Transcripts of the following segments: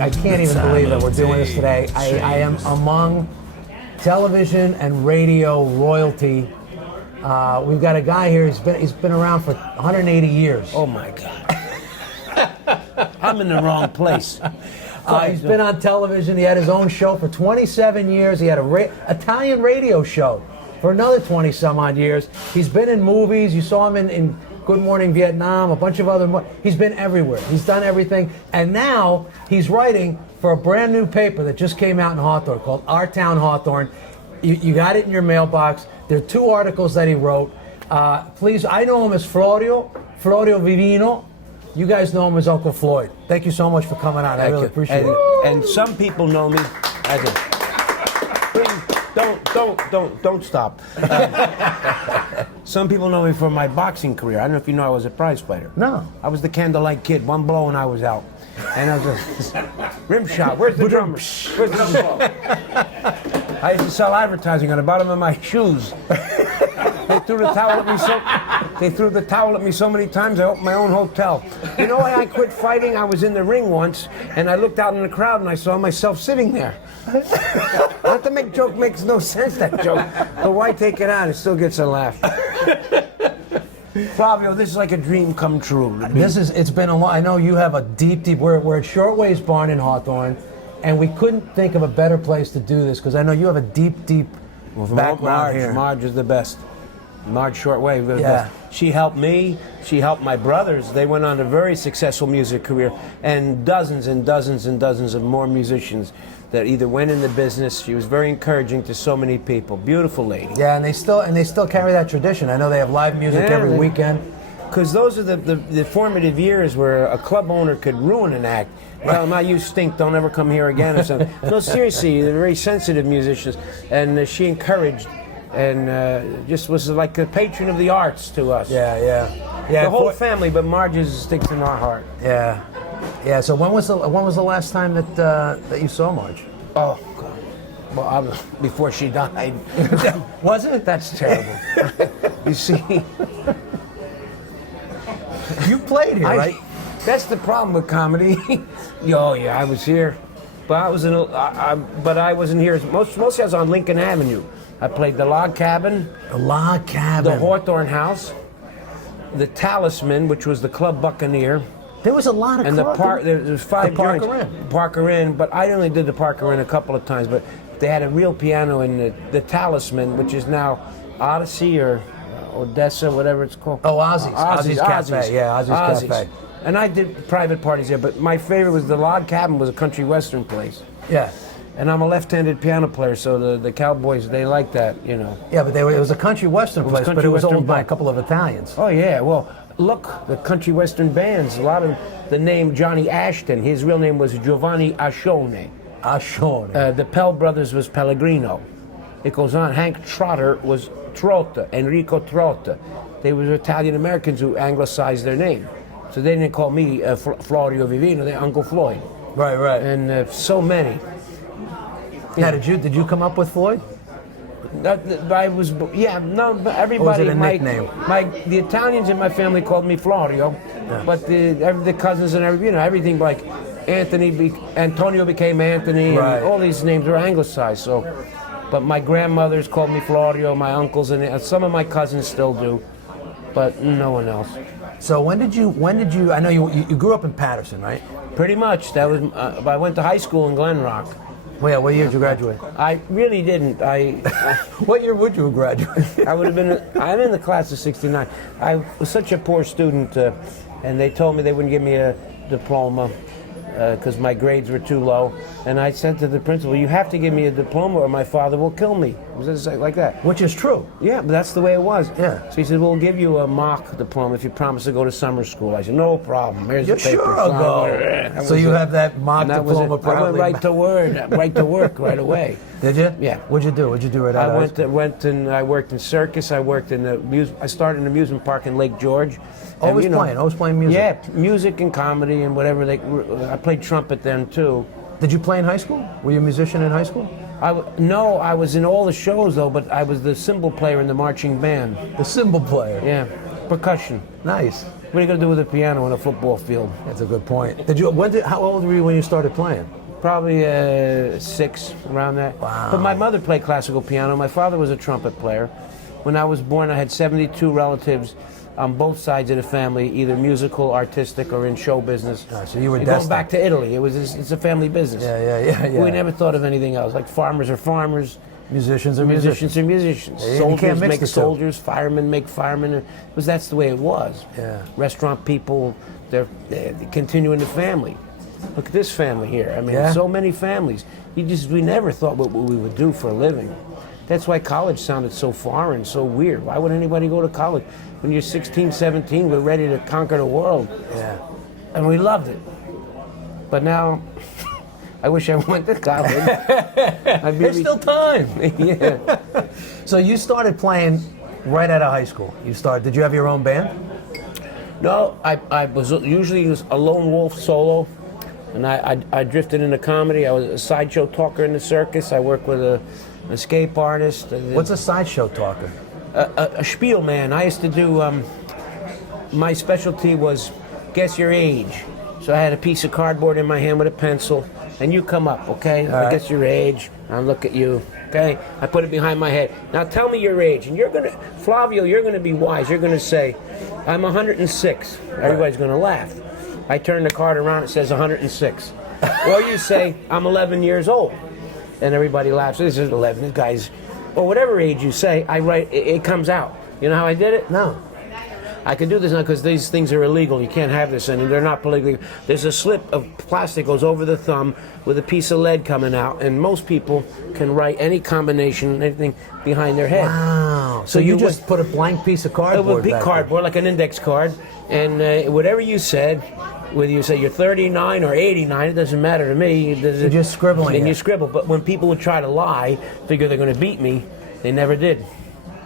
I can't even believe that we're doing this today. I am among television and radio royalty. We've got a guy here. He's been around for 180 years. Oh my God! I'm in the wrong place. He's been on television. He had his own show for 27 years. He had a Italian radio show for another 20 some odd years. He's been in movies. You saw him in Good Morning Vietnam, a bunch of other. He's been everywhere. He's done everything, and now he's writing for a brand new paper that just came out in Hawthorne called Our Town Hawthorne. You got it in your mailbox. There are 2 articles that he wrote. Please, I know him as Floyd Vivino. You guys know him as Uncle Floyd. Thank you so much for coming on. I really appreciate it. And some people know me as a... Don't stop. Some people know me from my boxing career. I don't know if you know I was a prize fighter. No. I was the Candlelight Kid. One blow and I was out. And I was a rim shot. Where's the drummer? Where's the drummer? I used to sell advertising on the bottom of my shoes. They threw the towel at me so many times I opened my own hotel. You know why I quit fighting? I was in the ring once and I looked out in the crowd and I saw myself sitting there. Not to make joke makes no sense, that joke. But why take it out? It still gets a laugh. Flavio, this is like a dream come true. It's been a long, I know you have a deep, we're at Shortway's Barn in Hawthorne, and we couldn't think of a better place to do this, because I know you have a deep background here. Marge is the best. Marge Shortwave was the best. She helped me, she helped my brothers. They went on a very successful music career, and dozens and dozens and dozens of more musicians that either went in the business. She was very encouraging to so many people. Beautiful lady. Yeah, and they still carry that tradition. I know they have live music every weekend. Because those are the formative years where a club owner could ruin an act. Well, now you stink, don't ever come here again or something. No, seriously, they're very sensitive musicians. And she encouraged and just was like a patron of the arts to us. Yeah. The whole family, but Marge's sticks in our heart. Yeah. So when was the last time that you saw Marge? Oh God. Well, before she died. Was it? That's terrible. You see, you played here, right? That's the problem with comedy. Oh yeah, I was here, but I wasn't here. Mostly I was on Lincoln Avenue. I played the Log Cabin. The Log Cabin. The Hawthorne House. The Talisman, which was the Club Buccaneer. There was a lot of and there's 5 joints. Parker Inn, but I only did the Parker Inn a couple of times. But they had a real piano in the Talisman, which is now Odyssey or Odessa, whatever it's called. Oh, Ozzy's Cafe. Yeah, Ozzy's Cafe. And I did private parties there, but my favorite was the Log Cabin, was a country western place. Yeah. And I'm a left-handed piano player, so the Cowboys, they like that, you know. Yeah, but it was a country western place, but it was owned by a couple of Italians. Oh, yeah. Well, look, the country western bands, a lot of the name Johnny Ashton, his real name was Giovanni Ascione. The Pell Brothers was Pellegrino. It goes on. Hank Trotter was Trotta, Enrico Trotta. They were Italian-Americans who anglicized their name. So they didn't call me Floyd Vivino, they're Uncle Floyd. Right. And so many. Yeah, did you come up with Floyd? Everybody. Or was it a nickname? The Italians in my family called me Florio, but the cousins and everything like Antonio became Anthony, and all these names were anglicized. So, but my grandmothers called me Florio, my uncles, and some of my cousins still do, but no one else. So when did you? I know you grew up in Paterson, right? Pretty much. That was. I went to high school in Glen Rock. Well, yeah, what year did you graduate? I really didn't. What year would you graduate? I would have been. I'm in the class of '69. I was such a poor student, and they told me they wouldn't give me a diploma because my grades were too low. And I said to the principal, "You have to give me a diploma, or my father will kill me." It was like that. Which is true. Yeah, but that's the way it was. Yeah. So he said, "We'll give you a mock diploma if you promise to go to summer school." I said, "No problem. Here's the paper." Sure, I'll go. So you have that mock diploma. I went right to work right away. Did you? Yeah. What'd you do? Right out of high school? I worked in circus. I worked in I started an amusement park in Lake George. Always playing music. Yeah, music and comedy and whatever. I played trumpet then too. Did you play in high school? Were you a musician in high school? No, I was in all the shows though, but I was the cymbal player in the marching band. The cymbal player? Yeah, percussion. Nice. What are you going to do with a piano on a football field? That's a good point. How old were you when you started playing? Probably 6, around that. Wow. But my mother played classical piano. My father was a trumpet player. When I was born, I had 72 relatives on both sides of the family, either musical, artistic, or in show business. So you were going destined. back to Italy. It's a family business. Yeah. We never thought of anything else. Like farmers are farmers. Musicians are Musicians are musicians. Yeah, you Soldiers can't mix make the two. soldiers. Firemen make firemen. Because that's the way it was. Yeah. Restaurant people, they're continuing the family. Look at this family here. I mean, Yeah. so many families. We never thought what we would do for a living. That's why college sounded so foreign, so weird. Why would anybody go to college? When you're 16, 17, we're ready to conquer the world. Yeah. And we loved it. But now, I wish I went to college. There's still time. Yeah. So you started playing right out of high school. Did you have your own band? No, I was usually a lone wolf solo, and I drifted into comedy. I was a sideshow talker in the circus. I worked with an escape artist. What's a sideshow talker? A spiel man. I used to do, my specialty was guess your age. So I had a piece of cardboard in my hand with a pencil, and you come up, okay? I right. guess your age. I look at you, okay? I put it behind my head. Now tell me your age, and Flavio, you're gonna be wise. You're gonna say, I'm 106. Everybody's gonna laugh. I turn the card around, it says 106. Or you say, I'm 11 years old. And everybody laughs. This is 11. This guy's, or whatever age you say, I write, it comes out. You know how I did it? No. I can do this now because these things are illegal. You can't have this, and they're not politically. There's a slip of plastic goes over the thumb with a piece of lead coming out, and most people can write any combination, anything behind their head. Wow. So you just put a blank piece of cardboard. It would be back cardboard, like an index card, and whatever you said, whether you say you're 39 or 89, it doesn't matter to me. You're just scribbling. And you scribble. But when people would try to lie, figure they're going to beat me, they never did.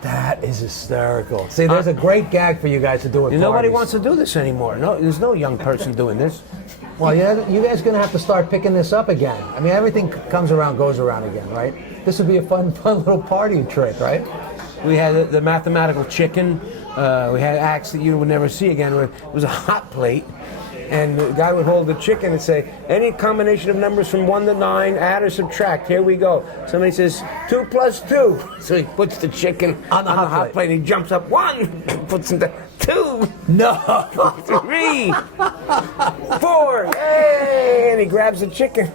That is hysterical. See, there's a great gag for you guys to do at Nobody parties. wants to do this anymore. No, there's no young person doing this. Well, you guys are going to have to start picking this up again. I mean, everything comes around, goes around again, right? This would be a fun little party trick, right? We had the mathematical chicken. We had acts that you would never see again. It was a hot plate. And the guy would hold the chicken and say, any combination of numbers from 1 to 9, add or subtract. Here we go. Somebody says, 2 plus 2. So he puts the chicken on the hot plate and he jumps up, 1, puts it down, 2. No. 3, 4, yay! And he grabs the chicken.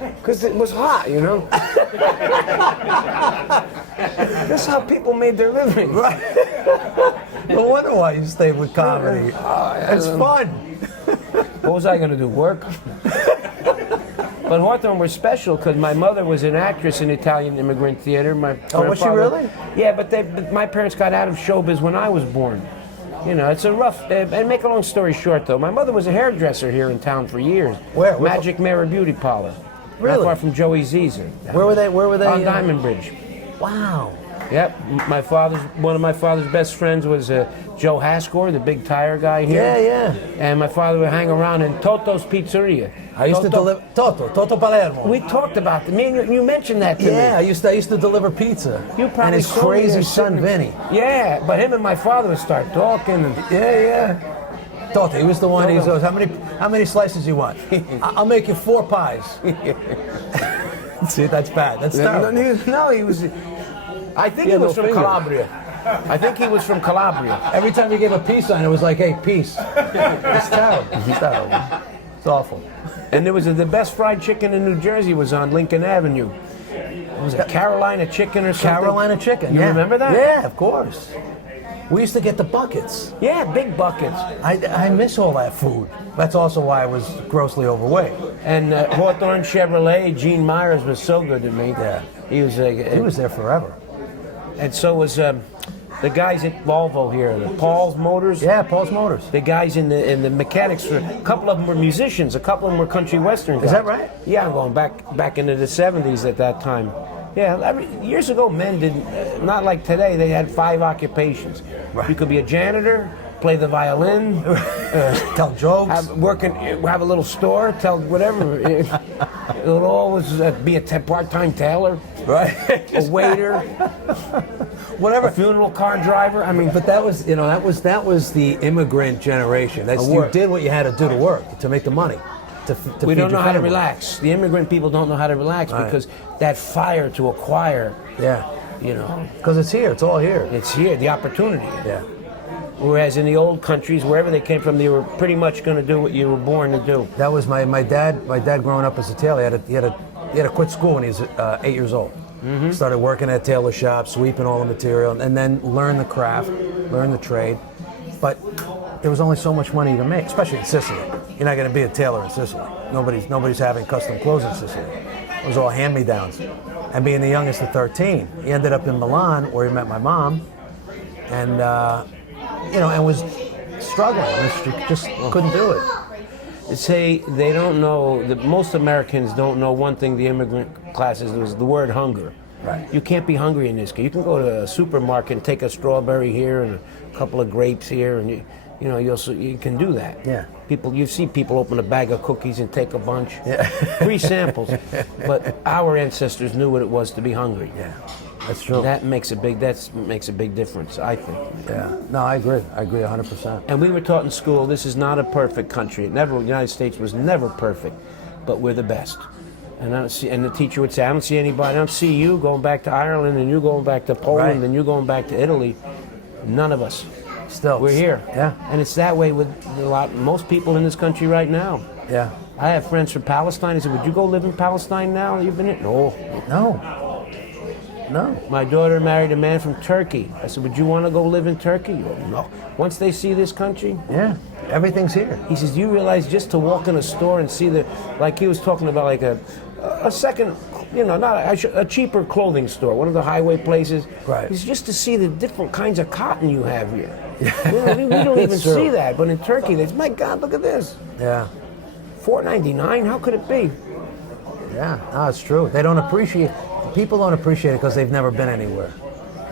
Because it was hot, you know? That's how people made their living. Right. No wonder why you stayed with comedy. It's fun. What was I going to do, work? But Hawthorne was special because my mother was an actress in Italian immigrant theater. My was she really? Yeah, but my parents got out of showbiz when I was born. You know, it's a rough. And make a long story short, though, my mother was a hairdresser here in town for years. Where? Magic Mirror Beauty Parlor. Really? Not far from Joey Zizer. Where were they? On Diamond Bridge. Wow. Yep. One of my father's best friends was Joe Haskor, the big tire guy here. Yeah. And my father would hang around in Toto's Pizzeria. I used to deliver Toto Palermo. We talked about that. You mentioned that to me. Yeah, I used to deliver pizza. You probably and his saw me crazy there son sitting- Vinny. Yeah, but him and my father would start talking. And, Yeah. Toto, he was the one. He goes, how many slices you want? I'll make you 4 pies. See, that's bad. That's terrible. No, he was. I think he was from Calabria. I think he was from Calabria. Every time you gave a peace sign, it was like, hey, peace. It's terrible. It's terrible. It's awful. And there was the best fried chicken in New Jersey was on Lincoln Avenue. It was a Carolina chicken or something. Carolina chicken. You remember that? Yeah, of course. We used to get the buckets. Yeah, big buckets. I miss all that food. That's also why I was grossly overweight. And Hawthorne Chevrolet, Gene Myers was so good to me. Yeah. He was there forever. And so was the guys at Volvo here, the Paul's Motors. Yeah, Paul's Motors. The guys in the mechanics, a couple of them were musicians, a couple of them were country western guys. Is that right? Yeah, I'm going back into the 70s at that time. Yeah, years ago, men didn't, not like today, they had 5 occupations. Right. You could be a janitor, play the violin, tell jokes, have a little store, tell whatever. It would always be a part-time tailor. Right. a waiter, Whatever. a funeral car driver. I mean, But that was, that was the immigrant generation. That's you did what you had to do to work, to make the money. To we feed don't know your how to family. relax. The immigrant people don't know how to relax because that fire to acquire, Yeah. Because it's here. It's all here. it's here, the opportunity. Yeah. Whereas in the old countries, wherever they came from, they were pretty much going to do what you were born to do. That was my dad. My dad growing up as a tailor, he had to quit school when he was 8 years old. Started working at tailor shop, sweeping all the material, and then learn the craft, learn the trade. But there was only so much money to make, especially in Sicily. You're not going to be a tailor in Sicily. Nobody's having custom clothes in Sicily. It was all hand-me-downs. And being the youngest of 13, he ended up in Milan where he met my mom, and and was struggling. Just couldn't do it. Say they don't know, most Americans don't know one thing the immigrant classes was the word hunger. Right. You can't be hungry in this country. You can go to a supermarket and take a strawberry here and a couple of grapes here, and you can do that. Yeah. You see people open a bag of cookies and take a bunch. Yeah. Free samples. But our ancestors knew what it was to be hungry. Yeah, that's true. That makes a big difference, I think. Yeah. No, I agree. I agree 100%. And we were taught in school, this is not a perfect country. The United States was never perfect, but we're the best. And the teacher would say, I don't see anybody, I don't see you going back to Ireland, and you going back to Poland, Right. and you going back to Italy. None of us. Still, We're here. Yeah. And it's that way with most people in this country right now. Yeah. I have friends from Palestine. I said, would you go live in Palestine now? You've been here? No. No. My daughter married a man from Turkey. I said, would you want to go live in Turkey? No. Once they see this country, Yeah. Everything's here. he says, do you realize just to walk in a store and see like he was talking about like a second, not a cheaper clothing store, one of the highway places. Right. It's just to see the different kinds of cotton you have here. We don't even It's true. see that, but in Turkey, they say, my God, look at this. Yeah. $4.99, how could it be? Yeah. No, it's true. They don't appreciate. People don't appreciate it because they've never been anywhere.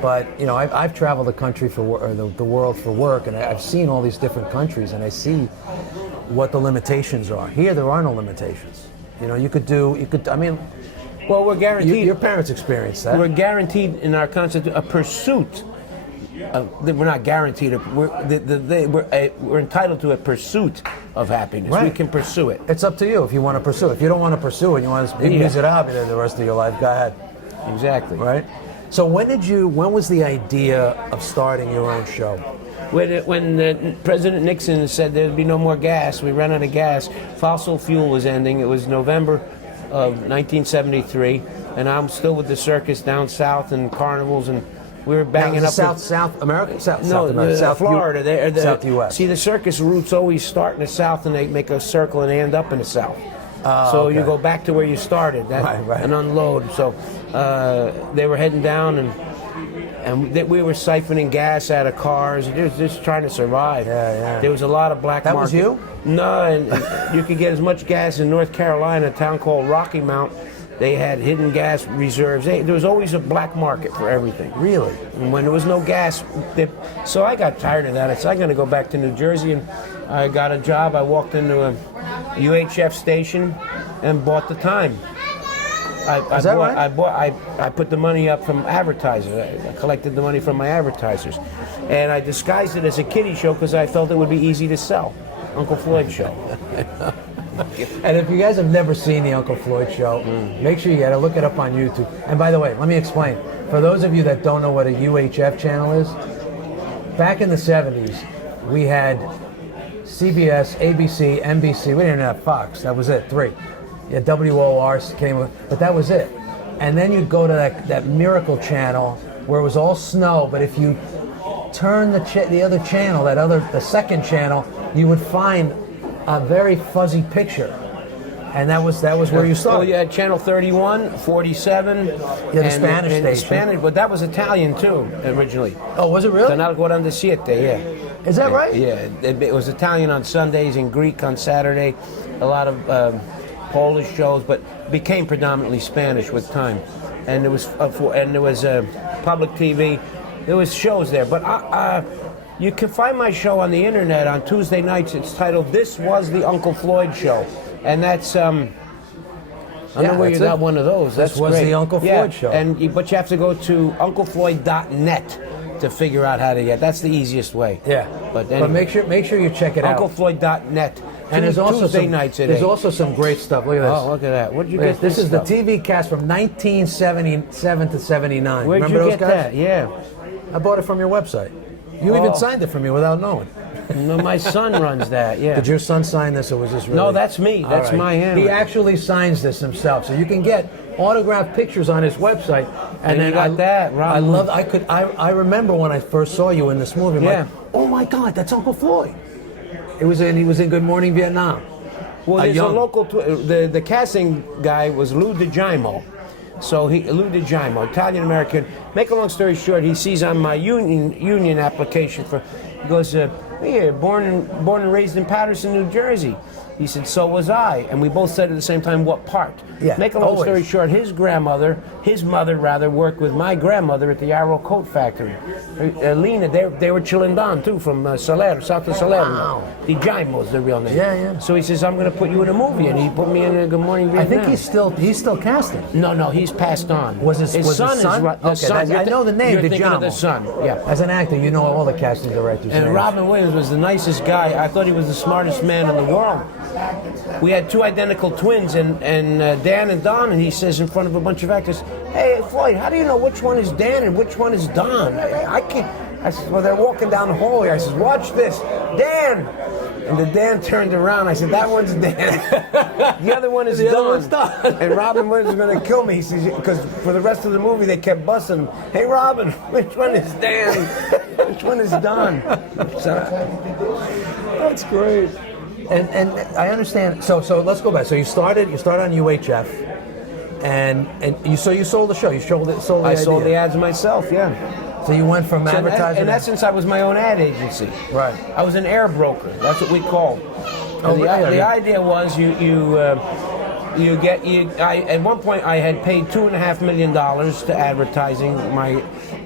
But I've traveled the country the world for work, and I've seen all these different countries, and I see what the limitations are. Here, there are no limitations. You could. I mean, Well, we're guaranteed. your parents experienced that. We're guaranteed in our Constitution a pursuit. We're not guaranteed. We're entitled to a pursuit of happiness. Right. We can pursue it. It's up to you if you want to pursue it. If you don't want to pursue it, you want to be miserable the rest of your life. Go ahead. Exactly. Right. So when was the idea of starting your own show? When President Nixon said there'd be no more gas, we ran out of gas. Fossil fuel was ending. It was November of 1973, and I'm still with the circus down south and carnivals, and we were banging up. South America? South America. South Florida. South U.S. See, the circus routes always start in the south, and they make a circle and they end up in the south. So okay. you go back to where you started Right. and unload. So they were heading down, and we were siphoning gas out of cars. They were just trying to survive. Yeah. There was a lot of black market. That was you? No, and you could get as much gas in North Carolina, a town called Rocky Mount. They had hidden gas reserves. There was always a black market for everything. Really? And when there was no gas, so I got tired of that. I said, I'm going to go back to New Jersey, and I got a job. I walked into a UHF station and bought the time. Is that right? I put the money up from advertisers. I collected the money from my advertisers, and I disguised it as a kiddie show because I felt it would be easy to sell. Uncle Floyd show. And if you guys have never seen the Uncle Floyd show, make sure you gotta look it up on YouTube. And by the way, let me explain. For those of you that don't know what a UHF channel is, back in the 70s, we had CBS, ABC, NBC. We didn't have Fox. That was it. 3. Yeah, WOR came with, but that was it. And then you'd go to that miracle channel where it was all snow. But if you turn the other channel, the second channel, you would find a very fuzzy picture. And that was where you started. Oh, you had Channel 31, 47. Yeah, the Spanish station. Spanish, but that was Italian too, originally. Oh, was it really? Canal 47, yeah. Is that right? Yeah, it was Italian on Sundays and Greek on Saturday. A lot of Polish shows, but became predominantly Spanish with time. And there was public TV. There was shows there, but you can find my show on the internet on Tuesday nights. It's titled "This Was the Uncle Floyd Show," and that's I know where you that's got it. one of those. That's This was great. the Uncle Floyd show. But you have to go to UncleFloyd.net to figure out how to get. That's the easiest way. Yeah, But but make sure you check it out. UncleFloyd.net. And there's also Tuesday some, nights at there's 8. also some great stuff. Look at this. Oh, look at that. Where'd you Look at get this? This is stuff? the TV cast from 1977 to 79. Where'd Remember you those get guys? that? Yeah. I bought it from your website. You even Oh. signed it for me without knowing. No, my son runs that. Yeah. Did your son sign this, or was this really? No, that's me. All That's right. my handwriting. He actually signs this himself, so you can get autographed pictures on his website. And you got that, Rob. I love. I remember when I first saw you in this movie. I'm Yeah. like, oh my God, that's Uncle Floyd. He was in Good Morning Vietnam. Well, there's a local. The casting guy was Lou DiGiamo. So Lou DiGiamo, Italian American. Make a long story short, he sees on my union application for. He goes, "Hey, born and raised in Paterson, New Jersey." He said, "So was I," and we both said at the same time, "What part?" Yeah, Make a long always. story short, his mother rather, worked with my grandmother at the Arrow Coat Factory. Lena, they were chilling down too from Salerno, south of Salerno. Wow. The Jaimo's their real name. Yeah, yeah. So he says, "I'm going to put you in a movie," and he put me in Good Morning I Vietnam. think he's still casting. No, he's passed on. Was his son? is right. The Okay, son. I know the name. You're thinking of the DiGiamo. son. Yeah. As an actor, you know all the casting directors. And names. Robin Williams was the nicest guy. I thought he was the smartest man in the world. We had two identical twins, and Dan and Don, and he says in front of a bunch of actors, "Hey, Floyd, how do you know which one is Dan and which one is Don? I can't." I said, "Well, they're walking down the hallway." I said, "Watch this, Dan." And the Dan turned around. I said, "That one's Dan. The other one is The Don." other one's Don. And Robin Williams was going to kill me. He says, because for the rest of the movie they kept busting him. "Hey, Robin, which one is Dan? Which one is Don?" So, That's great. And I understand. So let's go back. So you started on UHF, and you sold the show. You sold the I idea. sold the ads myself. Yeah. So you went from So advertising. in essence, I was my own ad agency. Right. I was an air broker. That's what we called. Oh, The yeah. idea was at one point I had paid $2.5 million to advertising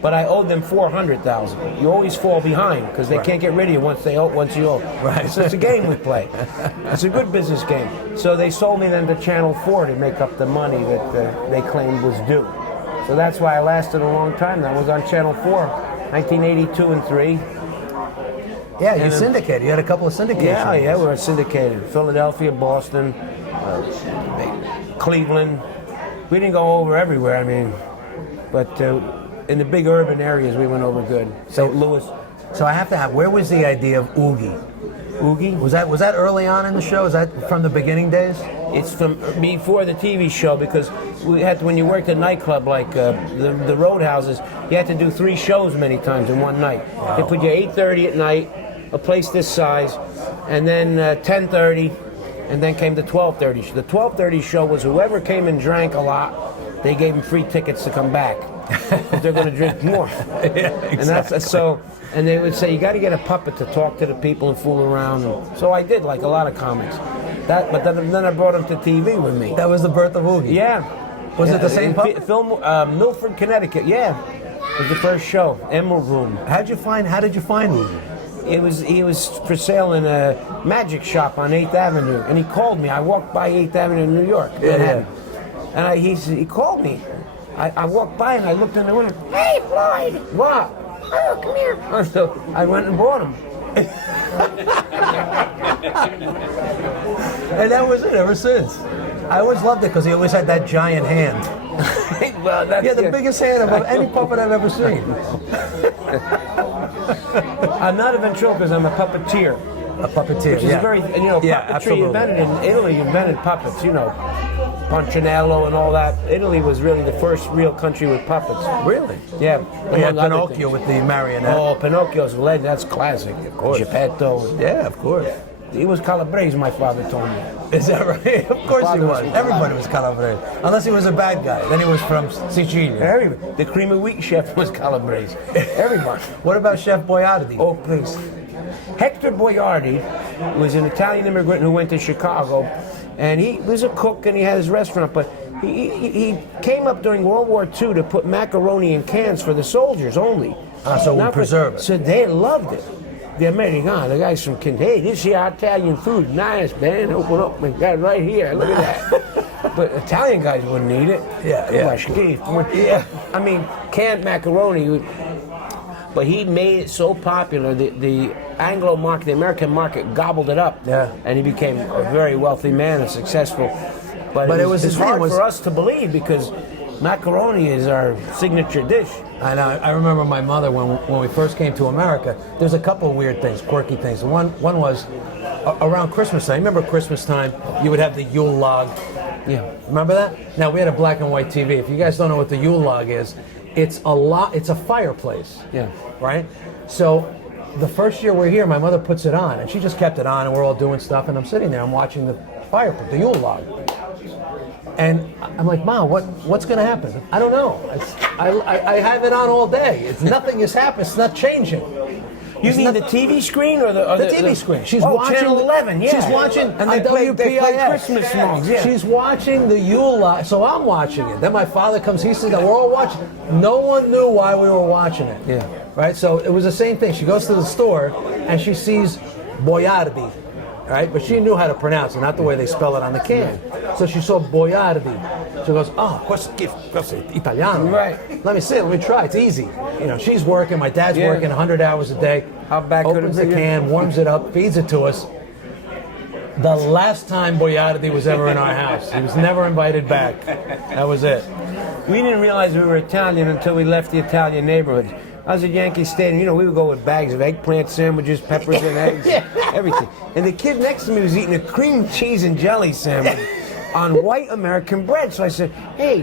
but I owed them $400,000. You always fall behind because they can't get rid of you once you owe. Right. So it's a game we play. It's a good business game. So they sold me then to Channel 4 to make up the money that they claimed was due. So that's why I lasted a long time. I was on Channel 4, 1982 and 3. Yeah, you And, syndicated. You had a couple of syndications. Yeah, we were syndicated. Philadelphia, Boston, Cleveland. We didn't go over everywhere, but in the big urban areas we went over good. St. Louis. So I have to have. Where was the idea of Oogie? Oogie? Was that early on in the show? Is that from the beginning days? It's from before the TV show because when you worked at a nightclub like the Roadhouses, you had to do 3 shows many times in one night. Wow. They put you 8:30 at night, a place this size, and then 10:30, and then came the 12:30 show. The 12:30 show was whoever came and drank a lot, they gave them free tickets to come back because they're going to drink more. Yeah, exactly. And that's so. And they would say you got to get a puppet to talk to the people and fool around. So I did, like a lot of comics. But then I brought them to TV with me. That was the birth of Oogie. Yeah. Was it the same puppet? Film, Milford, Connecticut. Yeah. It was the first show, Emerald Room. How did you find Oogie? He was for sale in a magic shop on 8th Avenue, and he called me. I walked by 8th Avenue in New York, Manhattan. And he called me. I walked by and I looked in the window. "Hey, Floyd!" "What?" "Oh, come here." So I went and bought him. And that was it ever since. I always loved it because he always had that giant hand. Well, that's The biggest hand of any puppet I've ever seen. I'm not a ventriloquist. I'm a puppeteer. A puppeteer. Which is very, Yeah, puppetry absolutely. invented in Italy, invented puppets, Punchinello and all that. Italy was really the first real country with puppets. Really? Yeah. We had among other Pinocchio things. with the marionette. Oh, Pinocchio's a legend. That's classic. Of course. Geppetto. Yeah, of course. He was Calabrese, my father told me. Is that right? Of course he Father was. was- Everybody was Calabrese. Unless he was a bad guy. Then he was from Sicily. The cream of wheat chef was Calabrese. Everybody. What about Chef Boyardee? Oh, please. Hector Boyardee was an Italian immigrant who went to Chicago, and he was a cook and he had his restaurant, but he came up during World War II to put macaroni in cans for the soldiers only. So we Not for- preserve it. So they loved it. The American, the guys from Kent, "Hey, this is our Italian food. Nice, man. Open up. We got it right here. Look at that." But Italian guys wouldn't eat it. Yeah. Yeah. I mean, canned macaroni. But he made it so popular, the Anglo market, the American market, gobbled it up. Yeah. And he became a very wealthy man and successful. But it was hard for us to believe because macaroni is our signature dish. I know. I remember my mother when we first came to America. There's a couple of weird things, quirky things. One was around Christmas time. Remember Christmas time? You would have the Yule log. Yeah. Remember that? Now we had a black and white TV. If you guys don't know what the Yule log is, it's a fireplace. Yeah. Right? So the first year we're here, my mother puts it on, and she just kept it on, and we're all doing stuff, and I'm sitting there, I'm watching the fireplace, the Yule log. And I'm like, Mom, what's going to happen? I don't know. I have it on all day. Nothing has happened. It's not changing. You mean the TV screen or the TV screen? She's watching Channel 11. Yeah. She's watching and they play Christmas songs. Yeah. She's watching the Yule log. So I'm watching it. Then my father comes. He says that we're all watching. No one knew why we were watching it. Yeah. Right. So it was the same thing. She goes to the store and she sees Boyardee. Right, but she knew how to pronounce it, not the way they spell it on the can. So she saw Boyardee. She goes, "Oh, questo Italiano." Right. Let me see. Let me try. It's easy. You know, she's working. My dad's working 100 hours a day. How bad could it opens be? the can, warms it up, feeds it to us. The last time Boyardee was ever in our house, he was never invited back. That was it. We didn't realize we were Italian until we left the Italian neighborhood. I was at Yankee Stadium, you know, we would go with bags of eggplant sandwiches, peppers and eggs, everything. And the kid next to me was eating a cream cheese and jelly sandwich on white American bread. So I said, hey,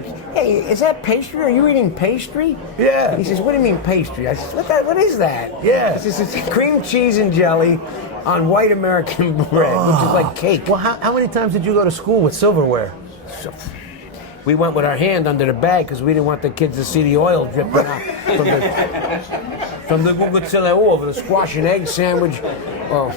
is that pastry? Are you eating pastry? Yeah. He says, what do you mean pastry? I said, what is that? Yeah. He says, it's cream cheese and jelly on white American bread, which is like cake. Well, how many times did you go to school with silverware? We went with our hand under the bag because we didn't want the kids to see the oil dripping out from the guguzzella over the squash and egg sandwich,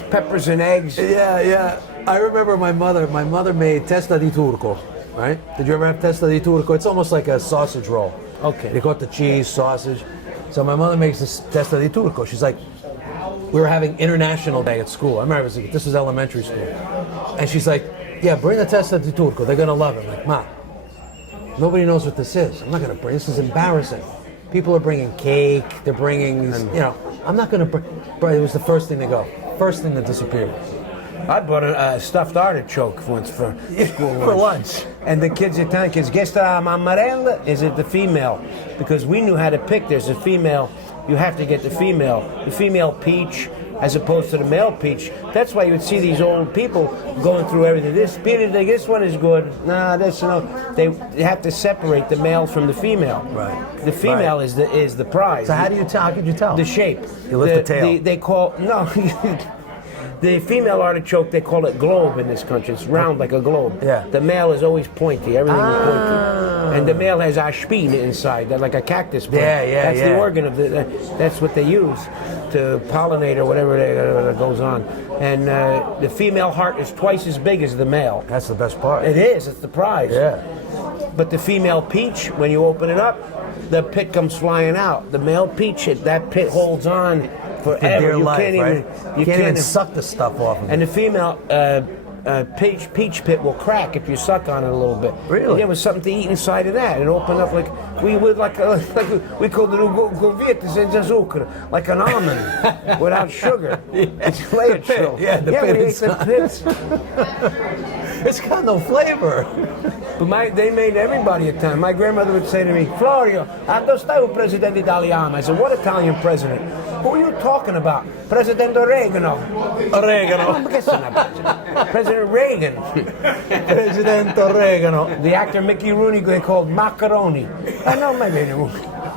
peppers and eggs. Yeah. I remember my mother made testa di turco, right? Did you ever have testa di turco? It's almost like a sausage roll. Okay. They got the cheese, sausage. So my mother makes this testa di turco. She's like, we were having international day at school. I remember this was elementary school. And she's like, yeah, bring the testa di turco. They're going to love it. I'm like, Ma, nobody knows what this is. I'm not going to bring. This is embarrassing. People are bringing cake. They're bringing, I'm not going to bring. But it was the first thing to go. First thing that disappeared. I brought a stuffed artichoke once for school for lunch. And the kids, Italian kids, questa amarella, is it the female? Because we knew how to pick. There's a female. You have to get the female peach, as opposed to the male peach. That's why you would see these old people going through everything. This one is good. Nah, this no. They have to separate the male from the female. Right. The female is the prize. So how could you tell? The shape. You lift the tail. They call the female artichoke. They call it globe in this country. It's round like a globe. Yeah. The male is always pointy. Everything is pointy. And the male has ashpin inside, like a cactus plant. That's the organ of that's what they use to pollinate or whatever that goes on. And the female heart is twice as big as the male. That's the best part. It is. It's the prize. Yeah. But the female peach, when you open it up, the pit comes flying out. The male peach, that pit holds on forever. You can't even suck the stuff off of it. And the female peach pit will crack if you suck on it a little bit. Really? And there was something to eat inside of that. It opened up like we called it govete senza zucchero, like an almond without sugar. It's layered chill. Yeah, the pit we ate inside. the pits. It's got no flavor. But they made everybody a time. My grandmother would say to me, Florio, dove sta il presidente italiano? I said, what Italian president? Who are you talking about? President Oregano. President Reagan. President Oregano. The actor Mickey Rooney, they called Macaroni. No, maybe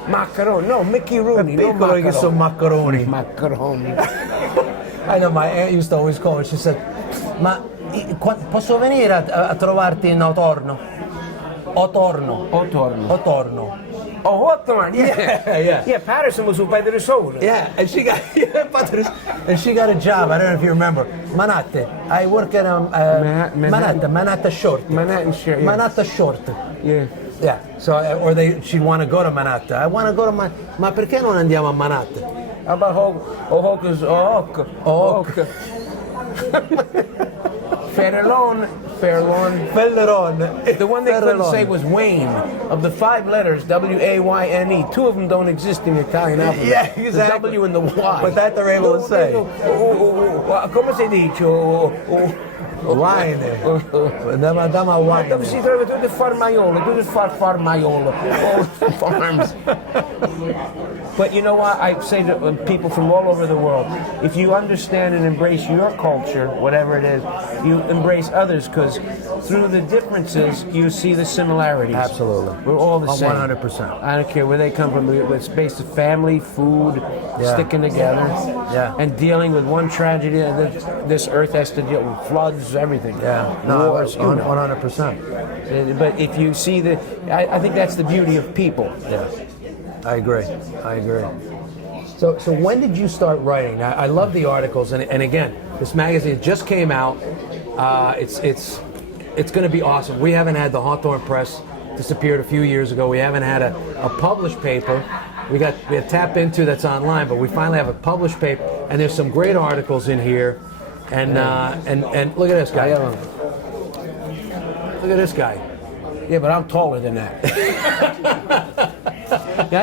Macaroni. No, Mickey Rooney. No Piccolo che sono macaroni. Macaroni. I know, my aunt used to always call me. She said, ma posso venire a trovarti in Otorno? Otorno. Oh, Hawthorne, Yeah. Yeah, Paterson was by the soul. Yeah, and she got a job. I don't know if you remember. Manhattan. I work at Manhattan Short. Manhattan Short. Manhattan Short. Yeah. Yeah. So, she'd want to go to Manhattan. I want to go to ma perché non andiamo a Manhattan? How about Hawk? Fairlawn. The one they couldn't say was Wayne. Of the 5 letters, W-A-Y-N-E, 2 of them don't exist in the Italian alphabet. Yeah, exactly. The W and the Y. But that they're able to say. Come si dice? Wine. Dama wine. Dove si trova tutto il farmaiolo, tutto il farmaiolo, all farms. But you know what? I say to people from all over the world, if you understand and embrace your culture, whatever it is, you embrace others, because through the differences, you see the similarities. Absolutely. We're all the same. 100%. I don't care where they come from. It's based on family, food, sticking together, and dealing with one tragedy that this earth has to deal with, floods, everything. Yeah, no, Wars, 100%. But if you see the, I think that's the beauty of people. Yeah, I agree. So when did you start writing? Now, I love the articles, and again, this magazine just came out. It's going to be awesome. We haven't had the Hawthorne Press, disappeared a few years ago. We haven't had a published paper. We had Tap Into that's online, but we finally have a published paper, and there's some great articles in here. And look at this guy. Look at this guy. Yeah, but I'm taller than that.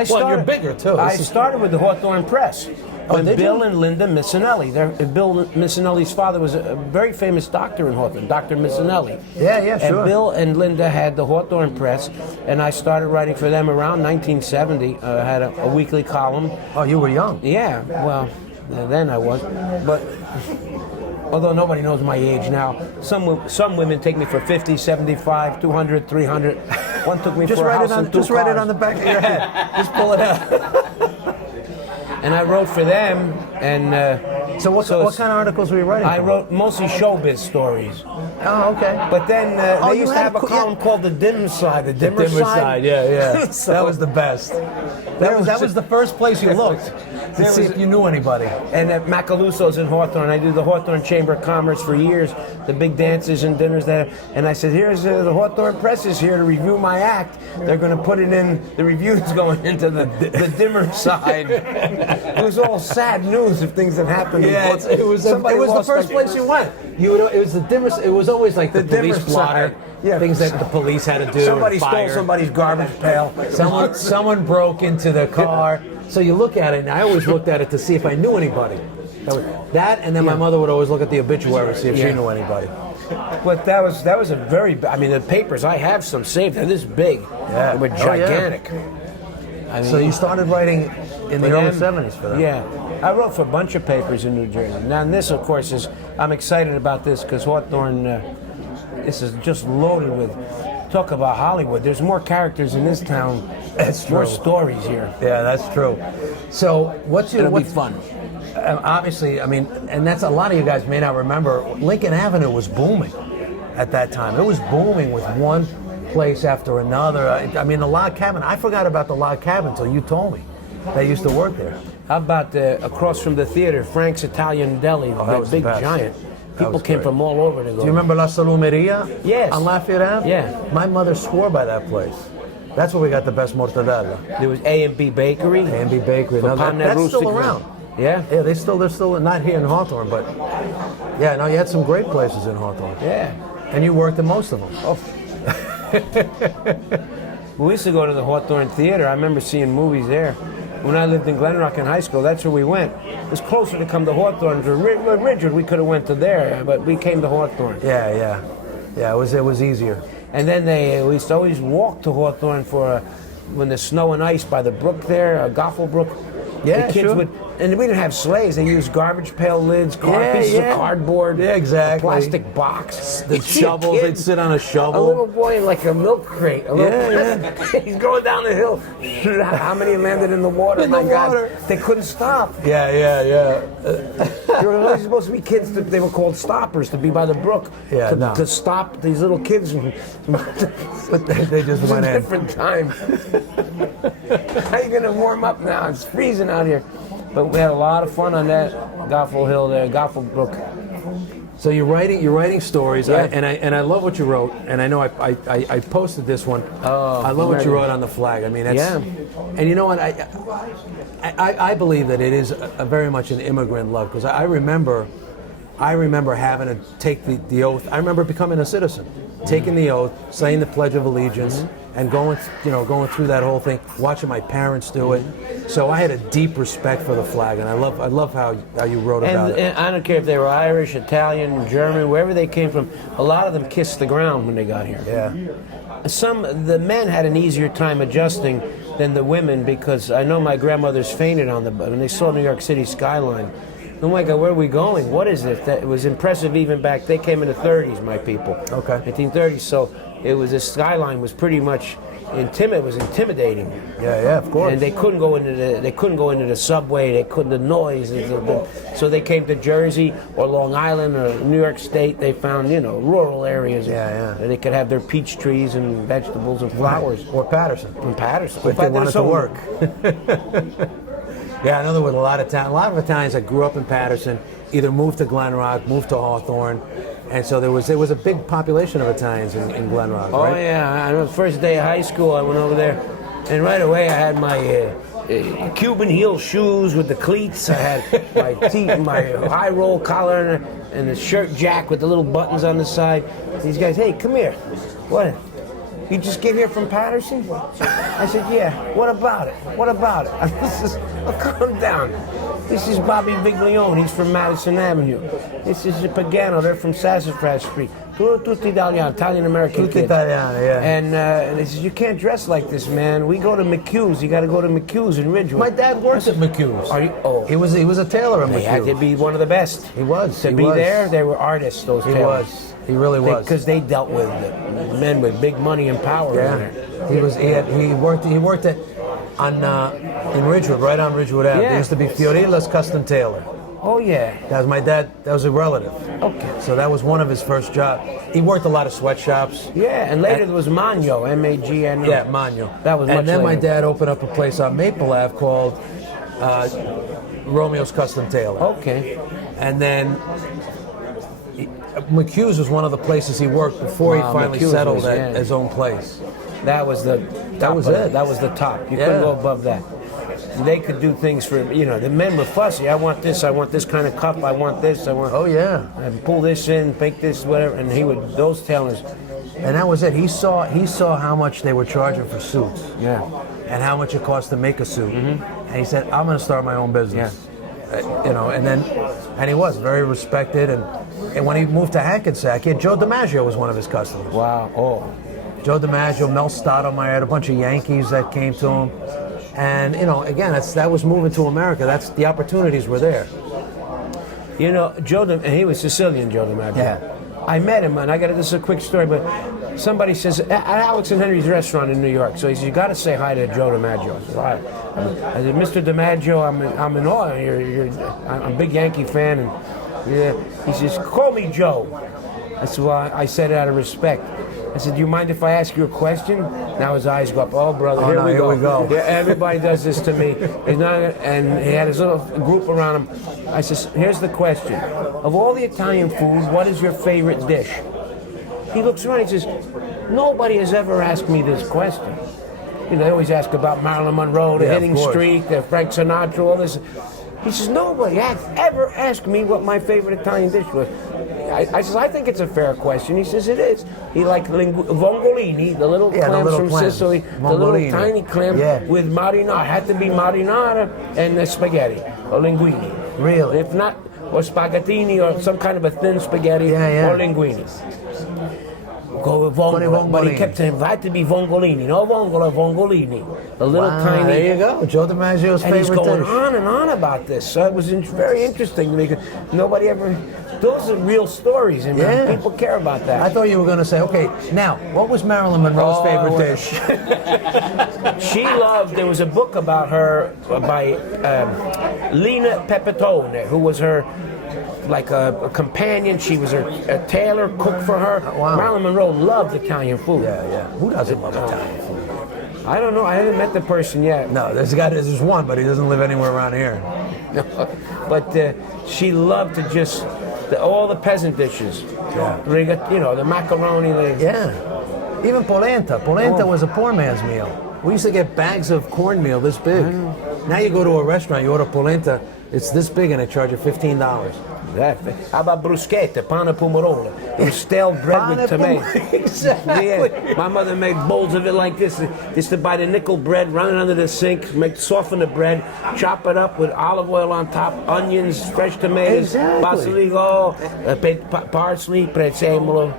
Well, you're bigger too. I started with the Hawthorne Press. When Bill and Linda Missinelli. Bill Missinelli's father was a very famous doctor in Hawthorne, Dr. Missinelli. Yeah, sure. And Bill and Linda had the Hawthorne Press, and I started writing for them around 1970. I had a weekly column. Oh, you were young. Yeah, well, then I was. But although nobody knows my age now, some women take me for 50, 75, 200, 300. One took me for a house and 2 Just write it on the back of your head. Just pull it out. And I wrote for them, and so what kind of articles were you writing? I wrote mostly showbiz stories. Oh, okay. But then they used to have a column called The Dim Side. The Dimmer Side. Yeah. So, that was the best. That was the first place you looked to see if you knew anybody. And at Macaluso's in Hawthorne, I did the Hawthorne Chamber of Commerce for years, the big dances and dinners there. And I said, here's the Hawthorne Press is here to review my act. They're going to put it in, the reviews going into the Dimmer Side. It was all sad news of things that happened. Yeah, it was the first place you went. It was the Dimmer. It was always like the police blotter. Yeah. Things that the police had to do. Somebody stole somebody's garbage pail. Someone broke into the car. So you look at it, and I always looked at it to see if I knew anybody. That, and then my mother would always look at the obituary to see if she knew anybody. But that was a very. The papers, I have some saved. They're this big. Yeah. They were gigantic. So you started writing in the early 70s for them. Yeah. I wrote for a bunch of papers in New Jersey. Now, and this, of course, I'm excited about this because Hawthorne, this is just loaded with, talk about Hollywood. There's more characters in this town. That's more true. stories here. Yeah, that's true. So It'll be fun. Obviously, and that's a lot of you guys may not remember, Lincoln Avenue was booming at that time. It was booming with one place after another. The log cabin, I forgot about the log cabin until you told me. They used to work there. How about across from the theater, Frank's Italian Deli, that big giant. People came from all over to go. Do you remember La Salumeria? Yes. On Lafayette Ave? Yeah. My mother swore by that place. That's where we got the best mortadella. There was A&B Bakery. A&B Bakery. Now, that's still around. Yeah? Yeah, they're still not here in Hawthorne, but yeah, no, you had some great places in Hawthorne. Yeah. And you worked in most of them. Oh. We used to go to the Hawthorne Theater. I remember seeing movies there. When I lived in Glen Rock in high school, that's where we went. It was closer to come to Hawthorne. To Ridgewood, we could have went to there, but we came to Hawthorne. Yeah, it was easier. And then we used to always walk to Hawthorne for when there's snow and ice by the brook there, Goffle Brook. Yeah, the kids would, and we didn't have sleighs. They used garbage pail lids, pieces of cardboard, exactly, a plastic box. The shovels. They'd sit on a shovel. A little boy in like a milk crate. He's going down the hill. How many landed in the water? In the water. God, they couldn't stop. Yeah. There were always supposed to be kids they were called stoppers to be by the brook. Yeah, to stop these little kids. But they just went in. Different time. How you gonna warm up now? It's freezing out here. But we had a lot of fun on that Goffle Hill there, Goffle Brook. So you're writing stories, yeah. and I love what you wrote, and I know I posted this one. I love what you wrote on the flag. And you know what, I believe that it is very much an immigrant love, because I remember I remember having to take the oath. I remember becoming a citizen, taking the oath, saying the Pledge of Allegiance, and going through that whole thing, watching my parents do it. So I had a deep respect for the flag, and I love how you wrote about it. And I don't care if they were Irish, Italian, German, wherever they came from. A lot of them kissed the ground when they got here. Yeah. The men had an easier time adjusting than the women, because I know my grandmothers fainted when they saw New York City skyline. Oh my God, where are we going? What is this? It was impressive even back. They came in the 30s, my people. Okay. 1930s. So the skyline was pretty much intimidating. Yeah, of course. And they couldn't go into the subway. They couldn't, the noise. So they came to Jersey or Long Island or New York State. They found rural areas. Yeah. Where they could have their peach trees and vegetables and flowers. Or Paterson. From Paterson. If they wanted to work. Yeah, I know there were a lot of Italians that grew up in Paterson, either moved to Glen Rock, moved to Hawthorne, and so there was a big population of Italians in Glen Rock, right? Oh yeah, I know the first day of high school I went over there, and right away I had my Cuban heel shoes with the cleats. I had my high roll collar and the shirt jack with the little buttons on the side. These guys, hey, come here. What? You just came here from Paterson? I said, yeah. What about it? What about it? Calm down. This is Bobby Viglione. He's from Madison Avenue. This is Pagano. They're from Sassafras Street. Tutti Italiano, Italian-American Tutti kids. Italiano, yeah. And they said, you can't dress like this, man. We go to McHugh's. You got to go to McHugh's in Ridgewood. My dad worked at McHugh's. Are you? Oh. He was a tailor at He had to McHugh's. be one of the best. He was. To be there, they were artists, those He tailors. was. He really was. Because they dealt with men with big money and power in there. He worked in Ridgewood, right on Ridgewood Ave. Yeah. There used to be Fiorilla's Custom Tailor. Oh yeah. That was my dad. That was a relative. Okay. So that was one of his first jobs. He worked a lot of sweatshops. Yeah, and later there was Magno, M-A-G-N-O. Yeah, Magno. That was much And then my later. dad opened up a place on Maple Ave called Romeo's Custom Tailor. Okay. And then McHugh's was one of the places he worked before he finally McHugh's settled was, at yeah. his own place. That was the top was of it. That was the top. You Yeah. couldn't go above that. They could do things for, the men were fussy. I want this kind of cup, I want this, Oh yeah. and pull this in, make this, whatever, and those tailors. And that was it. He saw how much they were charging for suits. Yeah. And how much it cost to make a suit. And he said, I'm going to start my own business. And he was very respected. And when he moved to Hackensack, Joe DiMaggio was one of his customers. Wow. Oh. Joe DiMaggio, Mel Stottlemyre, had a bunch of Yankees that came to him. And, again, that was moving to America. The opportunities were there. And he was Sicilian, Joe DiMaggio. Yeah. I met him, and this is a quick story, but somebody says, at Alex and Henry's restaurant in New York, so he says, you got to say hi to Joe DiMaggio. I said, "Hi." I said, Mr. DiMaggio, I'm in awe. I'm a big Yankee fan. And he says, call me Joe. I said, well, I said it out of respect. I said, do you mind if I ask you a question? Now his eyes go up. Oh, brother, here we go. Yeah, everybody does this to me. And he had his little group around him. I said, here's the question. Of all the Italian food, what is your favorite dish? He looks around and he says, nobody has ever asked me this question. They always ask about Marilyn Monroe, the hitting streak, the Frank Sinatra, all this. He says, nobody has ever asked me what my favorite Italian dish was. I says, I think it's a fair question. He says, it is. He liked vongolini, the little clams from Sicily, the little tiny clam with marinara. Had to be marinara and the spaghetti, or linguine. Really? If not, or spaghettini, or some kind of a thin spaghetti, or linguine. Go with vongolo, but he kept saying, had to be vongolini, no vongola, vongolini. The little tiny. There you go, Joe DiMaggio's favorite dish. And he's going on and on about this. So it was very interesting to me. Nobody ever. Those are real stories, and people care about that. I thought you were going to say, okay, now, what was Marilyn Monroe's favorite dish? She loved, there was a book about her by Lena Pepitone, who was her, like a companion. She was a tailor, cook for her. Wow. Marilyn Monroe loved Italian food. Yeah. Who doesn't love Italian food? I don't know. I haven't met the person yet. No, there's one, but he doesn't live anywhere around here. No, but she loved to just all the peasant dishes. Yeah. The macaroni. Even polenta. Polenta was a poor man's meal. We used to get bags of cornmeal this big. Now you go to a restaurant, you order polenta, it's this big, and they charge you $15. How about bruschetta, pane pomodola? It was stale bread with tomato. Exactly. Yeah. My mother made bowls of it like this. Used to buy the nickel bread, run it under the sink, soften the bread, chop it up with olive oil on top, onions, fresh tomatoes, basilico, parsley, prezzemolo,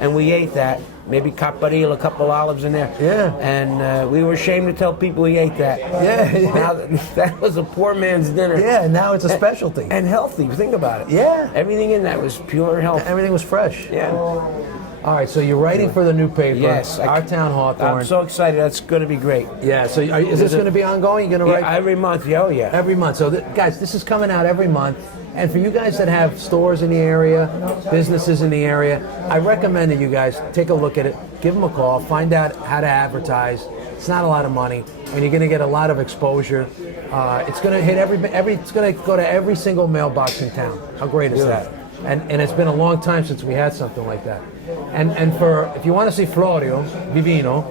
and we ate that. Maybe caparilla, a couple olives in there. Yeah. And we were ashamed to tell people we ate that. Yeah. Now, that was a poor man's dinner. Yeah, now it's a specialty. And healthy, think about it. Yeah. Everything in that was pure health. Everything was fresh. Yeah. All right, so you're writing for the new paper. Yes. Our Town Hawthorne. I'm so excited. That's going to be great. Yeah, so is this going to be ongoing? You're going to write? Every month, oh yeah. Every month. So, guys, this is coming out every month. And for you guys that have stores in the area, businesses in the area, I recommend that you guys take a look at it, give them a call, find out how to advertise. It's not a lot of money, and you're going to get a lot of exposure. It's going to hit it's going to go to every single mailbox in town. How great is that? And it's been a long time since we had something like that. And if you want to see Florio Vivino,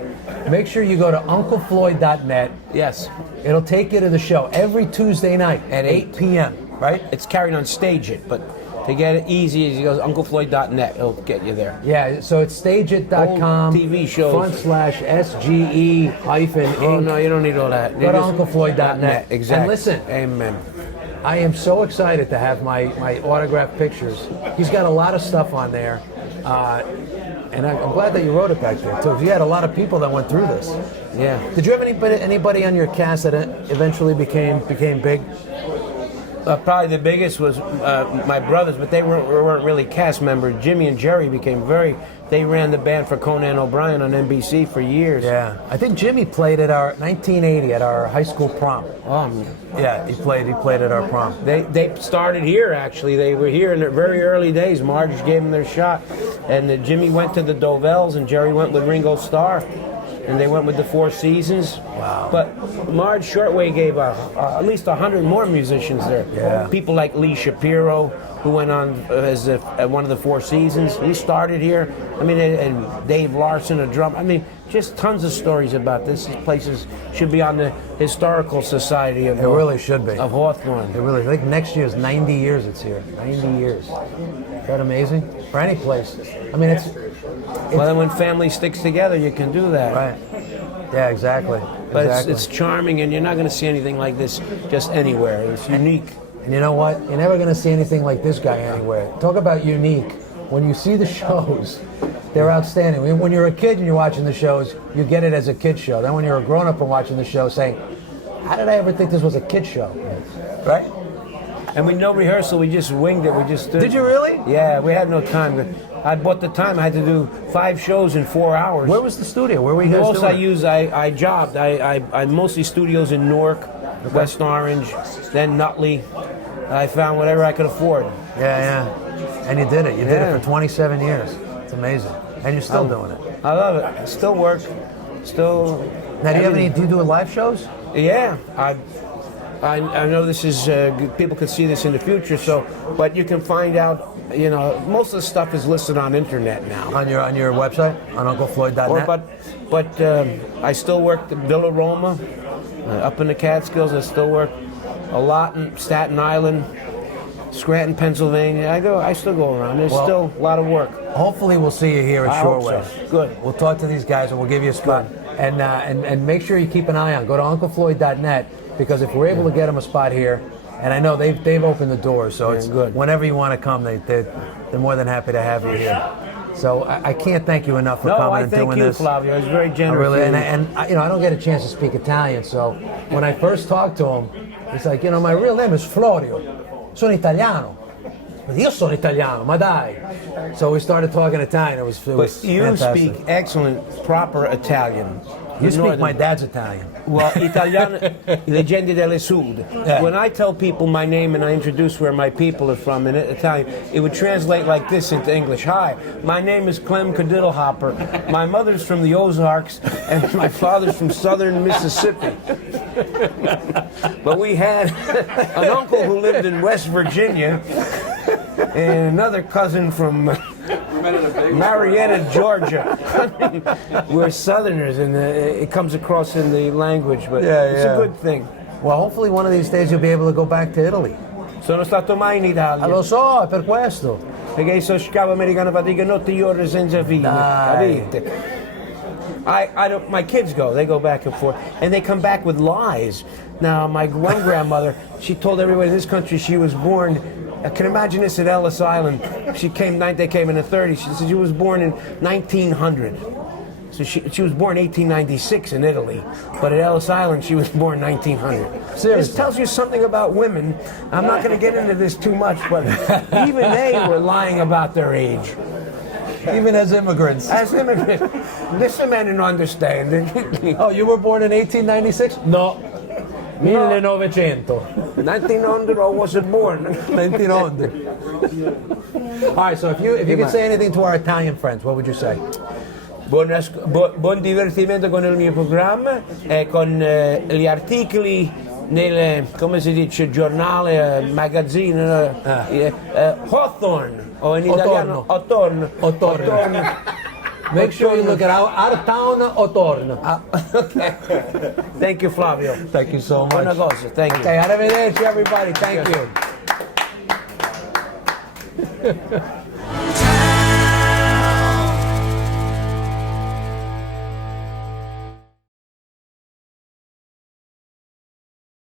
make sure you go to UncleFloyd.net. Yes. It'll take you to the show every Tuesday night at 8 p.m. Right? It's carried on Stage It, but to get it easy, you go to UncleFloyd.net. It'll get you there. Yeah, so it's stageit.com TV shows. /SGE hyphen. Oh, no, you don't need all that. Go to UncleFloyd.net. Exactly. And listen. Amen. I am so excited to have my autographed pictures. He's got a lot of stuff on there. And I'm glad that you wrote it back there, too. You had a lot of people that went through this. Yeah. Did you have anybody on your cast that eventually became big? Probably the biggest was my brothers, but they weren't really cast members. Jimmy and Jerry became they ran the band for Conan O'Brien on NBC for years. Yeah. I think Jimmy played at our 1980 at our high school prom. Yeah, he played at our prom. They started here, actually. They were here in the very early days. Marge gave them their shot. And Jimmy went to the Dovells and Jerry went with Ringo Starr. And they went with the Four Seasons. Wow. But Marge Shortway gave at least 100 more musicians there. Yeah. People like Lee Shapiro, who went on as one of the Four Seasons. He started here. I mean, and Dave Larson, a drum. I mean, just tons of stories about this. These places should be on the Historical Society of really should be. Of Hawthorne. It really. I think next year is 90 years it's here. 90 years. Is that amazing? For any place. I mean, it's well, then when family sticks together, you can do that. right. Yeah, exactly. But exactly. it's charming, and you're not going to see anything like this just anywhere. It's unique. And you know what? You're never going to see anything like this guy anywhere. Talk about unique. When you see the shows, they're outstanding. When you're a kid and you're watching the shows, you get it as a kid show. Then when you're a grown-up and watching the show, saying, how did I ever think this was a kid show? Right? And we no rehearsal, we just winged it. We just did. Did you really? Yeah, we had no time. I bought the time. I had to do 5 shows in 4 hours. Where was the studio? Where were you guys doing? I jobbed. I mostly studios in Newark, West Orange, then Nutley. I found whatever I could afford. Yeah. And you did it. You did it for 27 years. It's amazing. And you're still doing it. I love it. I still work. Still. Now, do you do live shows? Yeah. I know this is people could see this in the future. But you can find out. You know, most of the stuff is listed on internet now. On your website, on UncleFloyd.net. But I still work at Villa Roma, up in the Catskills. I still work a lot in Staten Island, Scranton, Pennsylvania. I still go around. There's still a lot of work. Hopefully, we'll see you here at Shorewave. So. Good. We'll talk to these guys and we'll give you a spot. And make sure you keep an eye on. Go to UncleFloyd.net because if we're able to get them a spot here. And I know they've opened the doors, so it's good. Whenever you want to come, they're more than happy to have you here. So I can't thank you enough for coming and doing this. No, I thank you, Flavio. It's very generous. Really, and I don't get a chance to speak Italian, so when I first talked to him, he's like, my real name is Florio. Sono italiano. Io sono italiano, ma dai. So we started talking Italian. It was you fantastic. speak excellent, proper Italian. You speak my dad's Italian. Well, Italiano, Leggende del Sud. Yeah. When I tell people my name and I introduce where my people are from in Italian, it would translate like this into English. Hi, my name is Clem Cadiddlehopper. My mother's from the Ozarks, and my father's from southern Mississippi. But we had an uncle who lived in West Virginia, and another cousin from Marietta, Georgia. I mean, we're Southerners, and it comes across in the language, but it's a good thing. Well, hopefully one of these days you'll be able to go back to Italy. Sono stato mai in Italia. Lo so, è per questo. Perché sono scavo americano fatica notte e ore senza fine. Dai. Capite? I don't, my kids go, they go back and forth, and they come back with lies. Now, my one grandmother, she told everybody in this country she was born, I can imagine this at Ellis Island. They came in the 30s. She said she was born in 1900. So she was born 1896 in Italy, but at Ellis Island she was born 1900. Seriously? This tells you something about women. I'm not going to get into this too much, but even they were lying about their age. Even as immigrants. As immigrants, this man didn't understand. Oh, you were born in 1896? No. 1900. 1900, I wasn't born. 1900. All right, so if you could say anything to our Italian friends, what would you say? Buon divertimento con il mio programma e con gli articoli nel, come si dice, giornale, magazzino, Hawthorne, o in italiano Hawthorne. Make sure you look at our town Otorno. Okay. Thank you, Flavio. Thank you so much. Buona cosa, thank you. Okay, arrivederci everybody, thank you.